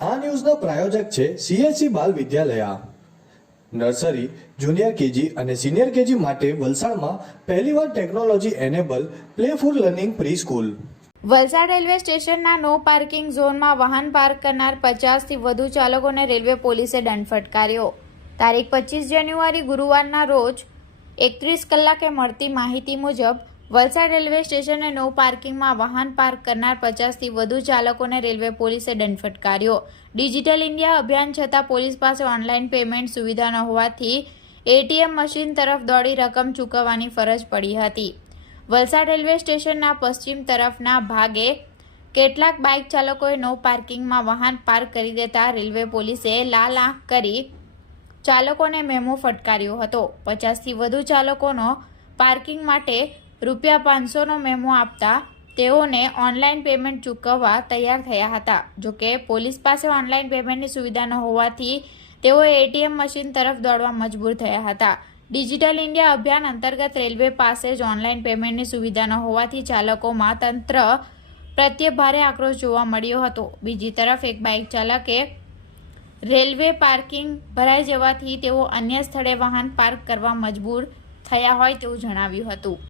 આ ન્યૂઝના પ્રાયોજક છે CSC બાલ વિદ્યાલયા. નર્સરી, જુનિયર કેજી અને સિનિયર કેજી માટે વલસાડમાં પહેલીવાર technology enable playful learning pre school. Valsad railway સ્ટેશનના નો પાર્કિંગ ઝોનમાં વાહન પાર્ક કરનાર 50થી વધુ ચાલકોને રેલવે પોલીસે દંડ ફટકાર્યો. તારીખ 25 જાન્યુઆરી ગુરુવારના રોજ 31 કલાકે મળતી માહિતી મુજબ વલસાડ રેલવે સ્ટેશને નો પાર્કિંગમાં વાહન પાર્ક કરનાર 50થી વધુ ચાલકોને રેલવે પોલીસે દંડ ફટકાર્યો. ડિજિટલ ઇન્ડિયા અભિયાન છતાં પોલીસ પાસે ઓનલાઈન પેમેન્ટ સુવિધા ન હોવાથી ATM મશીન તરફ દોડી રકમ ચૂકવવાની ફરજ પડી હતી. વલસાડ રેલવે સ્ટેશનના પશ્ચિમ તરફના ભાગે કેટલાક બાઇક ચાલકોએ નો પાર્કિંગમાં વાહન પાર્ક કરી દેતા રેલવે પોલીસે લાલ આંખ કરી ચાલકોને મેમો ફટકાર્યો હતો. 50થી વધુ ચાલકોનો પાર્કિંગ માટે ₹500નો મેમો આપતા તેઓને ઓનલાઈન પેમેન્ટ ચૂકવવા તૈયાર થયા હતા. જોકે પોલીસ પાસે ઓનલાઈન પેમેન્ટની સુવિધા ન હોવાથી તેઓ ATM મશીન તરફ દોડવા મજબૂર થયા હતા. ડિજિટલ ઇન્ડિયા અભિયાન અંતર્ગત રેલવે પાસે જ ઓનલાઈન પેમેન્ટની સુવિધા ન હોવાથી ચાલકોમાં તંત્ર પ્રત્યે ભારે આક્રોશ જોવા મળ્યો હતો. બીજી તરફ એક બાઇક ચાલકે રેલવે પાર્કિંગ ભરાઈ જવાથી તેઓ અન્ય સ્થળે વાહન પાર્ક કરવા મજબૂર થયા હોય તેવું જણાવ્યું હતું.